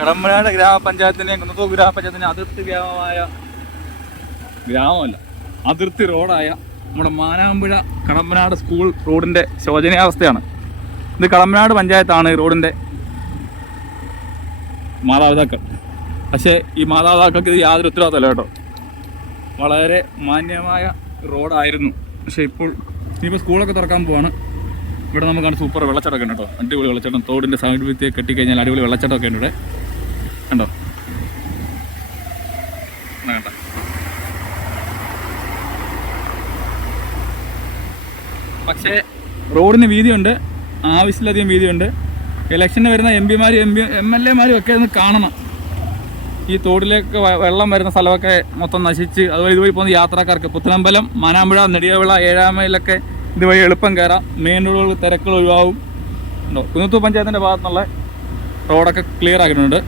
കടമ്പനാട് ഗ്രാമപഞ്ചായത്തിനെ കുന്നത്തൂർ ഗ്രാമപഞ്ചായത്തിനെ അതിർത്തി ഗ്രാമമായ ഗ്രാമമല്ല അതിർത്തി റോഡായ നമ്മുടെ മാനാമ്പുഴ കടമ്പനാട് സ്കൂൾ റോഡിന്റെ ശോചനീയാവസ്ഥയാണ്. ഇത് കടമ്പനാട് പഞ്ചായത്താണ് റോഡിന്റെ മാതാപിതാക്കൾ. പക്ഷേ ഈ മാതാപിതാക്കൾക്ക് ഇത് യാതൊരു ഉത്തരവാദിത്തമല്ല കേട്ടോ. വളരെ മാന്യമായ റോഡായിരുന്നു. പക്ഷേ ഇപ്പോൾ ഇനിയിപ്പോൾ സ്കൂളൊക്കെ തുറക്കാൻ പോവാണ്. ഇവിടെ നമുക്കാണ് സൂപ്പർ വെള്ളച്ചാട്ടമൊക്കെ കേട്ടോ. അടിപൊളി വെള്ളച്ചാട്ടം. തോടിന്റെ സാമീപ്യത്തെ കെട്ടിക്കഴിഞ്ഞാൽ അടിപൊളി വെള്ളച്ചാട്ടമൊക്കെ ഉണ്ട് ഇവിടെ. കണ്ടോ? കണ്ട? പക്ഷേ റോഡിന് വീതിയുണ്ട് ആവശ്യത്തിലധികം വീതിയുണ്ട്. ഇലക്ഷന് വരുന്ന എം പിമാരും എം പി എം എൽ എമാരും ഒക്കെ ഒന്ന് കാണണം. ഈ തോടിലേക്ക് വെള്ളം വരുന്ന സ്ഥലമൊക്കെ മൊത്തം നശിച്ച് അതുപോലെ ഇതുവഴി പോകുന്ന യാത്രക്കാർക്ക് പുത്തനമ്പലം മാനാമ്പുഴ നെടിയവിള ഏഴാമയിലൊക്കെ ഇതുവഴി എളുപ്പം കയറാം. മെയിൻ റോഡുകൾ തിരക്കുകൾ ഒഴിവാകും. ഉണ്ടോ കുന്നത്തൂർ പഞ്ചായത്തിന്റെ ഭാഗത്തുനിന്നുള്ള റോഡൊക്കെ ക്ലിയർ ആക്കിയിട്ടുണ്ട്.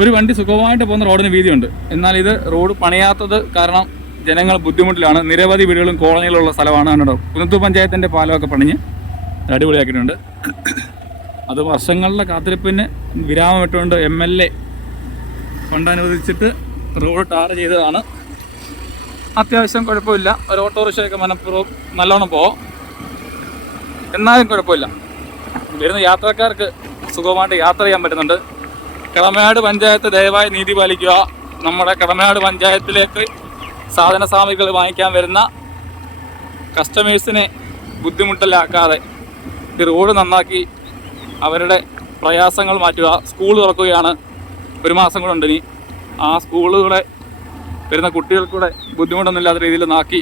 ഒരു വണ്ടി സുഖമായിട്ട് പോകുന്ന റോഡിന് വീതിയുണ്ട്. എന്നാൽ ഇത് റോഡ് പണിയാത്തത് കാരണം ജനങ്ങൾ ബുദ്ധിമുട്ടിലാണ്. നിരവധി വീടുകളും കോളനികളുള്ള സ്ഥലമാണ് കണ്ടോ. കുന്നത്തൂർ പഞ്ചായത്തിന്റെ പാലമൊക്കെ പണിഞ്ഞ് അടിപൊളിയാക്കിയിട്ടുണ്ട്. അത് വർഷങ്ങളുടെ കാത്തിരിപ്പിന് വിരാമമിട്ടുകൊണ്ട് എം എൽ എ. ഫണ്ട് അനുവദിച്ചിട്ട് റോഡ് ടാർ ചെയ്തതാണ്. അത്യാവശ്യം കുഴപ്പമില്ല. ഒരു ഓട്ടോറിക്ഷയൊക്കെ മനഃപൂർവം നല്ലോണം പോവും. എന്നാലും കുഴപ്പമില്ല. വരുന്ന യാത്രക്കാർക്ക് സുഖമായിട്ട് യാത്ര ചെയ്യാൻ പറ്റുന്നുണ്ട്. കടമയാട് പഞ്ചായത്ത് ദയവായി നീതി പാലിക്കുക. നമ്മുടെ കടമയാട് പഞ്ചായത്തിലേക്ക് സാധന സാമഗ്രികൾ വാങ്ങിക്കാൻ വരുന്ന കസ്റ്റമേഴ്സിനെ ബുദ്ധിമുട്ടിലാക്കാതെ ഈ റോഡ് നന്നാക്കി അവരുടെ പ്രയാസങ്ങൾ മാറ്റുക. സ്കൂൾ തുറക്കുകയാണ്. ഒരു മാസം കൂടെ ഉണ്ട് ഇനി ആ സ്കൂളുകളെ വരുന്ന കുട്ടികൾക്കൂടെ ബുദ്ധിമുട്ടൊന്നുമില്ലാത്ത രീതിയിൽ നാക്കി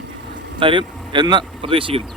തരും എന്ന് പ്രതീക്ഷിക്കുന്നു.